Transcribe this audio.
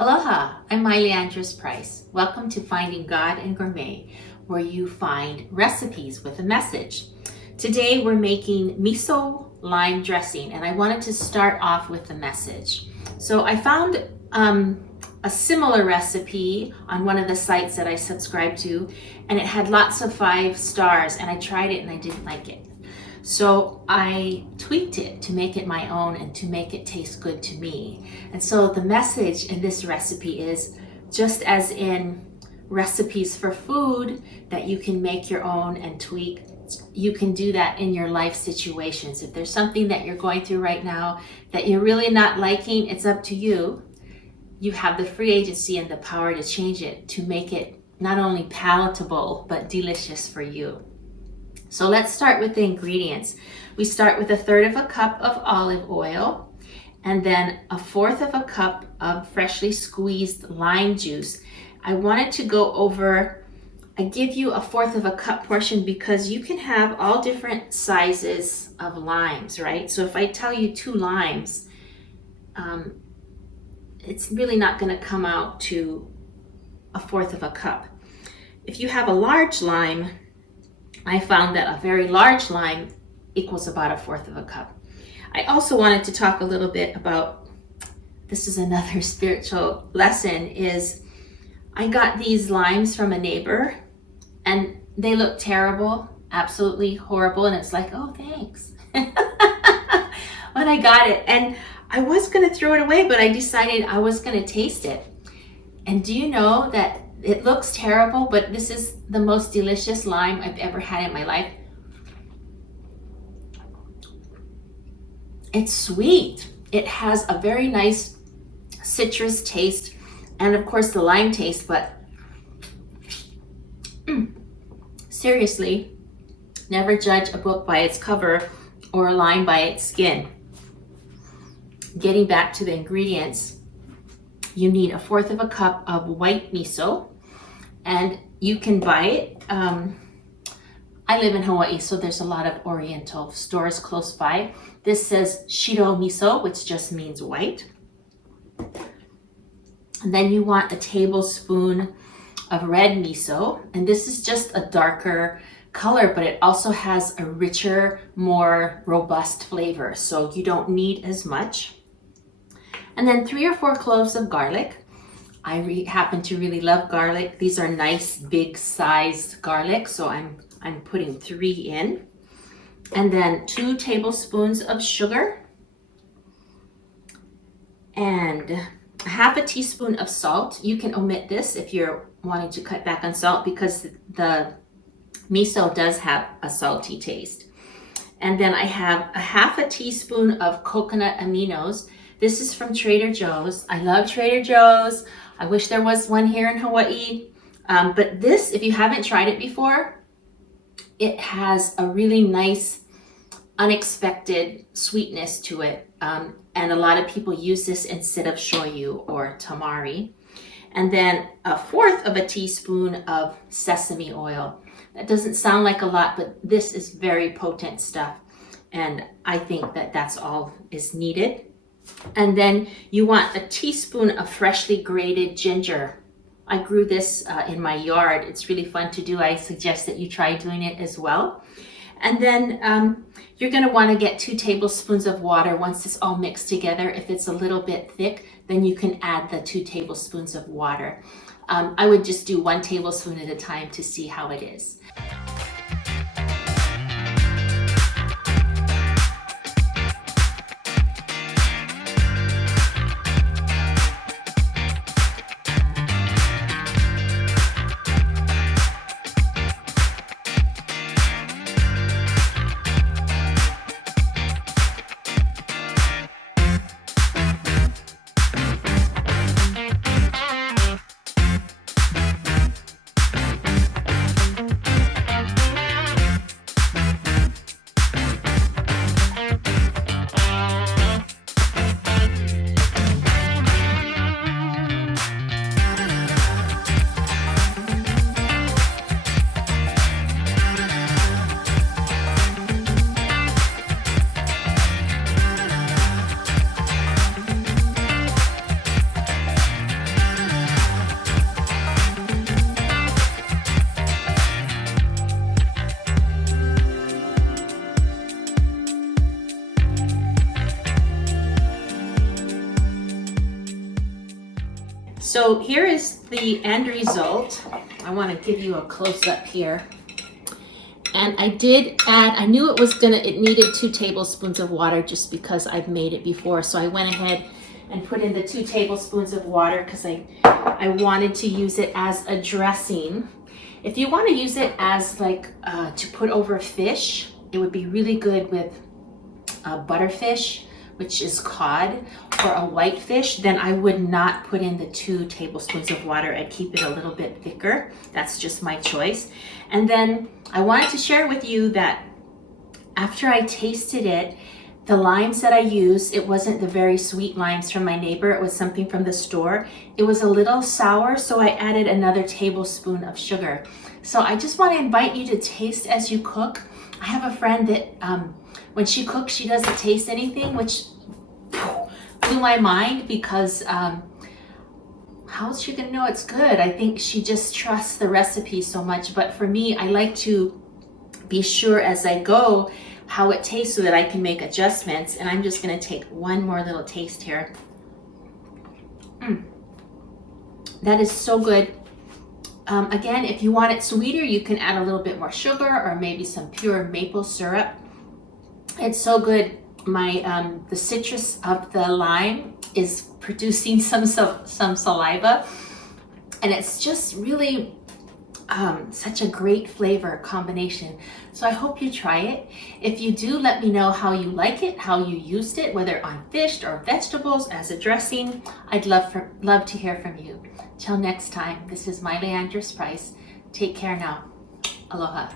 Aloha, I'm Andrus-Price. Welcome to Finding God and Gourmet, where you find recipes with a message. Today we're making miso lime dressing, and I wanted to start off with the message. So I found a similar recipe on one of the sites that I subscribe to, and it had lots of 5 stars, and I tried it and I didn't like it. So I tweaked it to make it my own and to make it taste good to me. And so the message in this recipe is, just as in recipes for food that you can make your own and tweak, you can do that in your life situations. If there's something that you're going through right now that you're really not liking, it's up to you. You have the free agency and the power to change it, to make it not only palatable, but delicious for you. So let's start with the ingredients. We start with 1/3 cup of olive oil, and then 1/4 cup of freshly squeezed lime juice. I wanted to go over, I give you 1/4 cup portion because you can have all different sizes of limes, right? So if I tell you 2 limes, it's really not going to come out to 1/4 cup. If you have a large lime, I found that a very large lime equals about 1/4 cup. I also wanted to talk a little bit about, this is another spiritual lesson, is I got these limes from a neighbor and they look terrible, absolutely horrible. And it's like, oh, thanks. When I got it, and I was going to throw it away, but I decided I was going to taste it. And do you know that it looks terrible, but this is the most delicious lime I've ever had in my life. It's sweet. It has a very nice citrus taste, and of course the lime taste, but seriously, never judge a book by its cover or a lime by its skin. Getting back to the ingredients, you need 1/4 cup of white miso, and you can buy it. I live in Hawaii, so there's a lot of Oriental stores close by. This says shiro miso, which just means white. And then you want a tablespoon of red miso, and this is just a darker color, but it also has a richer, more robust flavor, so you don't need as much. And then 3 or 4 cloves of garlic. I happen to really love garlic. These are nice big sized garlic, so I'm putting 3 in. And then 2 tablespoons of sugar and 1/2 teaspoon of salt. You can omit this if you're wanting to cut back on salt, because the miso does have a salty taste. And then I have 1/2 teaspoon of coconut aminos. This is from Trader Joe's. I love Trader Joe's. I wish there was one here in Hawaii. But this, if you haven't tried it before, it has a really nice, unexpected sweetness to it. And a lot of people use this instead of shoyu or tamari. And then 1/4 teaspoon of sesame oil. That doesn't sound like a lot, but this is very potent stuff. And I think that that's all is needed. And then you want a teaspoon of freshly grated ginger. I grew this in my yard. It's really fun to do. I suggest that you try doing it as well. And then you're going to want to get 2 tablespoons of water once it's all mixed together. If it's a little bit thick, then you can add the 2 tablespoons of water. I would just do 1 tablespoon at a time to see how it is. So here is the end result. I want to give you a close-up here. And I did add, I knew it needed 2 tablespoons of water just because I've made it before. So I went ahead and put in the 2 tablespoons of water because I wanted to use it as a dressing. If you want to use it as like to put over fish, it would be really good with butterfish, which is cod, or a whitefish. Then I would not put in the 2 tablespoons of water. I'd keep it a little bit thicker. That's just my choice. And then I wanted to share with you that after I tasted it, the limes that I used, it wasn't the very sweet limes from my neighbor. It was something from the store. It was a little sour, so I added another tablespoon of sugar. So I just want to invite you to taste as you cook. I have a friend that when she cooks, she doesn't taste anything, which blew my mind because how's she gonna know it's good? I think she just trusts the recipe so much. But for me, I like to be sure as I go how it tastes so that I can make adjustments. And I'm just gonna take one more little taste here. That is so good. Again, if you want it sweeter, you can add a little bit more sugar or maybe some pure maple syrup. It's so good. The citrus of the lime is producing some saliva, and it's just really such a great flavor combination. So I hope you try it. If you do, let me know how you like it, how you used it, whether on fish or vegetables as a dressing. I'd love to hear from you. Till next time, this is Andrus-Price. Take care now. Aloha.